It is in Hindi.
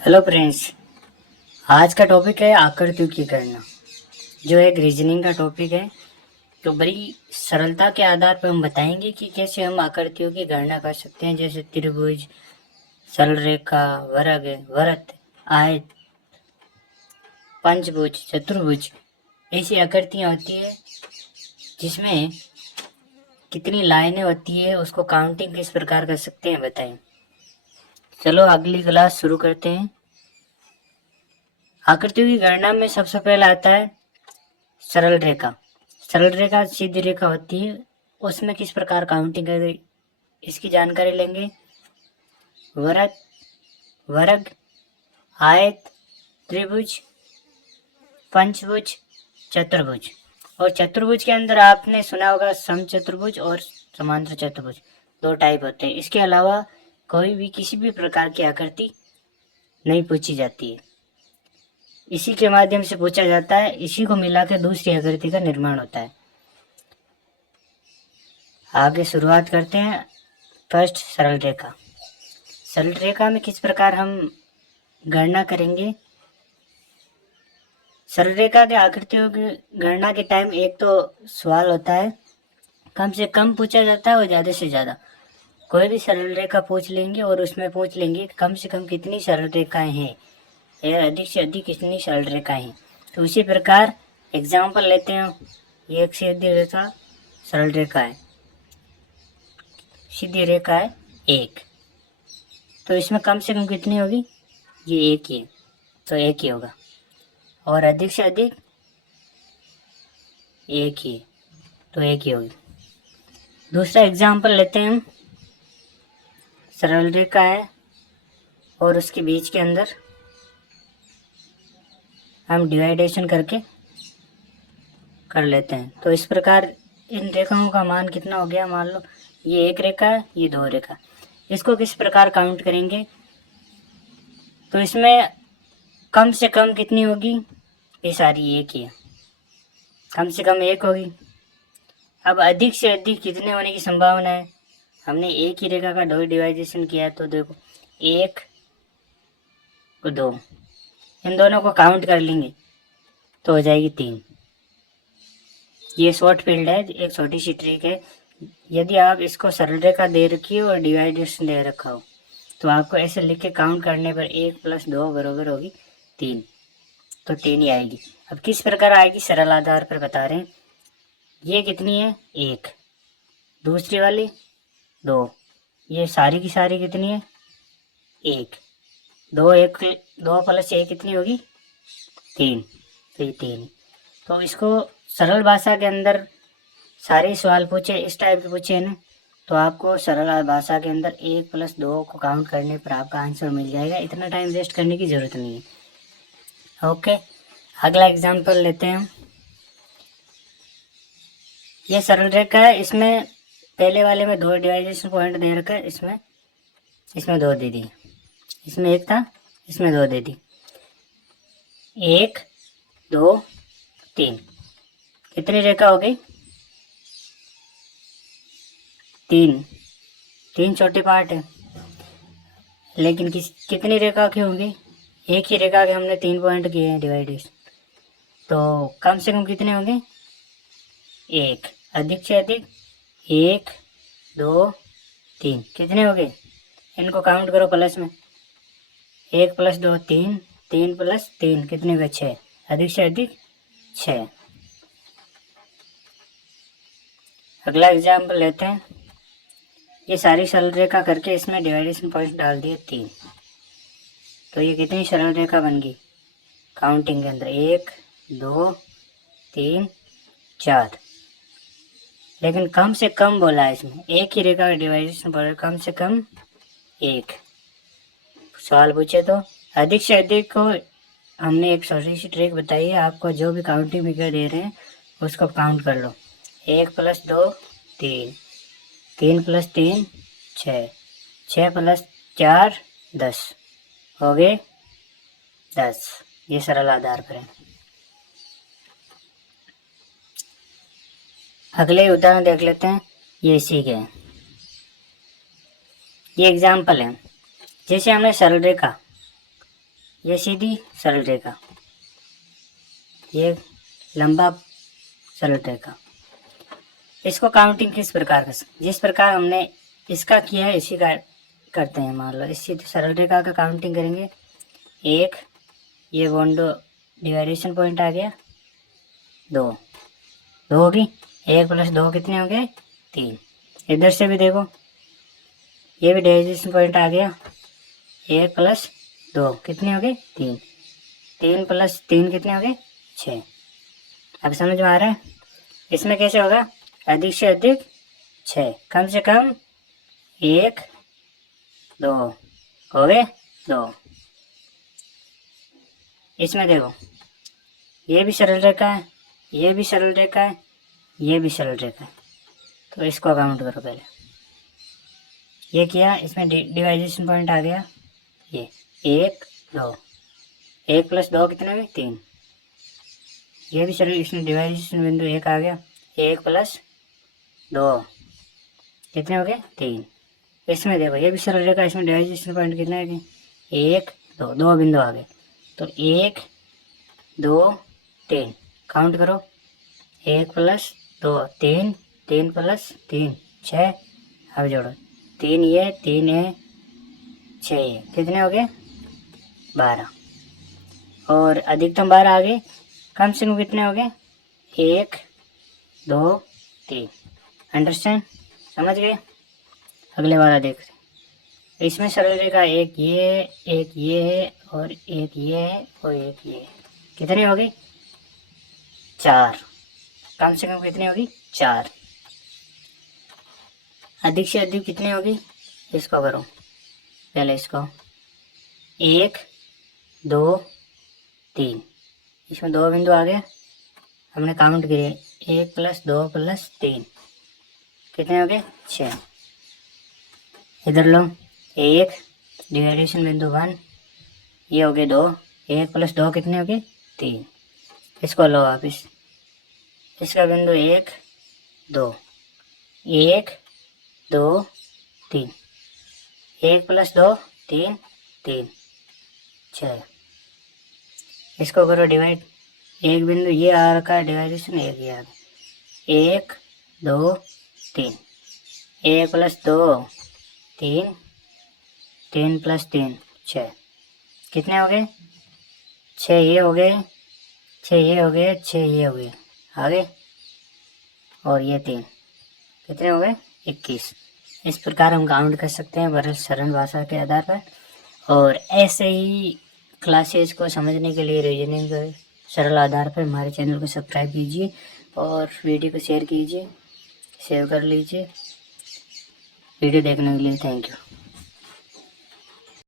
हेलो फ्रेंड्स, आज का टॉपिक है आकृतियों की गणना, जो एक रीजनिंग का टॉपिक है। तो बड़ी सरलता के आधार पर हम बताएंगे कि कैसे हम आकृतियों की गणना कर सकते हैं, जैसे त्रिभुज, सरल रेखा, वर्ग, वृत्त, आयत, पंचभुज, चतुर्भुज। ऐसी आकृतियाँ होती है जिसमें कितनी लाइनें होती है, उसको काउंटिंग किस प्रकार कर सकते हैं बताएं। चलो अगली क्लास शुरू करते हैं। आकृतियों की गणना में सबसे पहले आता है सरल रेखा। सरल रेखा सीधी रेखा होती है, उसमें किस प्रकार काउंटिंग करें इसकी जानकारी लेंगे। वृत्त, वर्ग, आयत, त्रिभुज, पंचभुज, चतुर्भुज। और चतुर्भुज के अंदर आपने सुना होगा समचतुर्भुज और समांतर चतुर्भुज, दो टाइप होते हैं। इसके अलावा कोई भी किसी भी प्रकार की आकृति नहीं पूछी जाती है, इसी के माध्यम से पूछा जाता है, इसी को मिलाकर दूसरी आकृति का निर्माण होता है। आगे शुरुआत करते हैं। फर्स्ट, सरल रेखा। सरल रेखा में किस प्रकार हम गणना करेंगे। सरल रेखा के आकृतियों की गणना के टाइम एक तो सवाल होता है, कम से कम पूछा जाता है और ज़्यादा से ज़्यादा। कोई भी सरल रेखा पूछ लेंगे और उसमें पूछ लेंगे कम से कम कितनी सरल रेखाएं हैं या अधिक से अधिक कितनी सरल रेखाएं हैं। तो उसी प्रकार एग्जाम्पल लेते हैं। ये एक सीधी रेखा, सरल रेखा है, सीधी रेखा है एक, तो इसमें कम से कम कितनी होगी, ये एक ही है, तो एक ही होगा। और अधिक से अधिक एक ही, तो एक ही होगी। दूसरा एग्जाम्पल लेते हैं हम। सरल रेखा है और उसके बीच के अंदर हम डिवाइडेशन करके कर लेते हैं। तो इस प्रकार इन रेखाओं का मान कितना हो गया, मान लो ये एक रेखा है, ये दो रेखा। इसको किस प्रकार काउंट करेंगे, तो इसमें कम से कम कितनी होगी, ये सारी एक ही है, कम से कम एक होगी। अब अधिक से अधिक कितने होने की संभावना है, हमने एक ही रेखा का दो डिवाइडेशन किया है, तो देखो एक को दो, इन दोनों को काउंट कर लेंगे तो हो जाएगी 3। ये शॉर्ट फील्ड है, एक छोटी सी ट्रिक है। यदि आप इसको सरल रेखा दे रखी हो और डिवाइडेशन दे रखा हो, तो आपको ऐसे लिख के काउंट करने पर 1 + 2 बराबर होगी 3, तो 3 ही आएगी। अब किस प्रकार आएगी, सरल आधार पर बता रहे हैं। ये कितनी है, 1, दूसरी वाली 2, ये सारी की सारी कितनी है, 1, 2 + 1 कितनी होगी, 3, तो ये 3। तो इसको सरल भाषा के अंदर सारे सवाल पूछे इस टाइप के पूछे हैं ना, तो आपको सरल भाषा के अंदर 1 + 2 को काउंट करने पर आपका आंसर मिल जाएगा। इतना टाइम वेस्ट करने की ज़रूरत नहीं है। ओके, अगला एग्जाम्पल लेते हैं हम। ये सरल रेखा है, इसमें पहले वाले में 2 डिवाइडेशन पॉइंट दे रखा है, इसमें 2 दे दी, इसमें 1 था, इसमें 2 दे दी। 1 2 3, कितनी रेखा हो गई, 3 छोटे पार्ट है, लेकिन कितनी रेखा की होंगी, एक ही रेखा के हमने 3 पॉइंट किए हैं डिवाइडेशन, तो कम से कम कितने होंगे, 1, अधिक से अधिक 1 2 3, कितने हो गए, इनको काउंट करो प्लस में, 1 + 2 3, 3 + 3 कितने हुए, 6, अधिक से अधिक 6। अगला एग्जाम्पल लेते हैं। ये सारी सरल रेखा करके इसमें डिवाइडेशन पॉइंट डाल दिए 3, तो ये कितनी सरल रेखा बन गई काउंटिंग के अंदर, 1 2 3 4। लेकिन कम से कम बोला है इसमें, एक ही रेखा का डिवाइडेशन पॉइंट कम से कम 1। सवाल पूछे तो अधिक से अधिक को हमने एक छोटी सी ट्रिक बताई है आपको, जो भी काउंटिंग फिगर दे रहे हैं उसको काउंट कर लो। 1 + 2 3, 3 + 3 6, 6 + 4 10, हो गए 10। ये सरल आधार पर है। अगले उदाहरण देख लेते हैं, ये इसी के हैं। ये एग्जाम्पल है, जैसे हमने सरल रेखा ये सीधी सरल रेखा, ये लंबा सरल रेखा। इसको काउंटिंग किस प्रकार का, जिस प्रकार हमने इसका किया है इसी का करते हैं। मान लो इस सीधी सरल रेखा का काउंटिंग करेंगे। एक, ये बॉन्डो डिवाइडेशन पॉइंट आ गया, दो होगी, 1 + 2 कितने हो गए 3। इधर से भी देखो, ये भी डिवाइडेशन पॉइंट आ गया, 1 + 2 कितने हो गए 3, 3 + 3 कितने हो गए 6। अब समझ में आ रहा है? इसमें कैसे होगा, अधिक से अधिक 6, कम से कम 1 2 हो गए 2। इसमें देखो, ये भी सरल रेखा है, ये भी सरल रेखा है, ये भी सरल रेखा है, तो इसको काउंट करो पहले। ये किया, इसमें डिवाइडेशन पॉइंट आ गया, ये 1 2, 1 + 2 कितने हुए 3। ये भी सरल, इसमें डिवाइडेशन बिंदु 1 आ गया, 1 + 2 कितने हो गए 3। इसमें देखो, ये भी सरल रेखा, इसमें डिवाइडेशन पॉइंट कितने आ गए 1 2, 2 बिंदु आ गए, तो 1 2 3 काउंट करो, 1 + 2 3, 3 + 3 6, अब जोड़ो 3 ये 3 है 6 ये, कितने हो गए 12। और अधिकतम 12 आ गए, कम से कम कितने हो गए 1 2 3। अंडरस्टैंड, समझ गए? अगले वाला देखते हैं। इसमें सरल रेखा एक ये है और एक ये है और एक ये है, कितने हो गए 4। कम से कम कितनी होगी 4। अधिक से अधिक कितनी होगी, इसको करो पहले, इसको 1 2 3, इसमें 2 बिंदु आ गए, हमने काउंट किए 1 + 2 + 3 कितने हो गए 6। इधर लो, 1 डिवाइडेशन बिंदु 1, ये हो गए 2, 1 + 2 कितने हो गए 3। इसको लो वापिस, इसका बिंदु 1 2, 1 2 3, 1 + 2 3 3 6। इसको करो डिवाइड, एक बिंदु ये आ रखा है डिवाइडेशन, एक ये आ गया, 1 2 3, 1 + 2 3, 3 + 3 6, कितने हो गए 6 ये हो गए, 6 ये हो गए, 6 ये हो गए आगे, और ये 3 कितने हो गए 21। इस प्रकार हम काउंट कर सकते हैं सरल भाषा के आधार पर। और ऐसे ही क्लासेस को समझने के लिए रीजनिंग सरल आधार पर हमारे चैनल को सब्सक्राइब कीजिए और वीडियो को शेयर कीजिए, सेव कर लीजिए। वीडियो देखने के लिए थैंक यू।